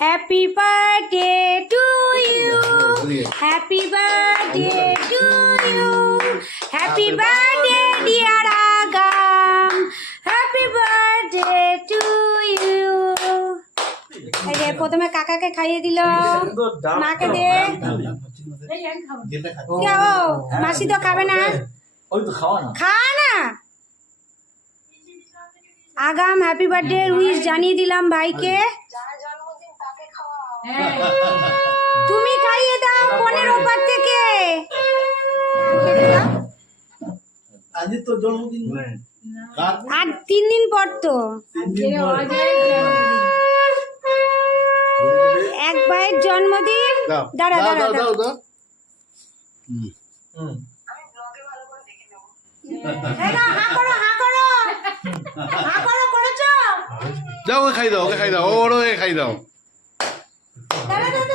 Happy birthday to you, happy birthday to you, happy birthday dear Agam, happy birthday to you. এই যে প্রথমে কাকাকে খাইয়ে দিল, মাকে দে। ও মাসি তো খাবে না, খা না। আগাম হ্যাপি বার্থডে উইশ জানিয়ে দিলাম ভাইকে। তুমি খাইয়ে দাও মনের ওপর থেকে। আর 3 দিন পর তো এক ভাইয়ের জন্মদিন। দাঁড়া দাঁড়া দাঁড়া, হা করো হা করো হা করো, করেছো? যাও ওকে খাই দাও, ওকে খাই দাও, ওর ওকে খাই দাও। দাঁড়া দাঁড়া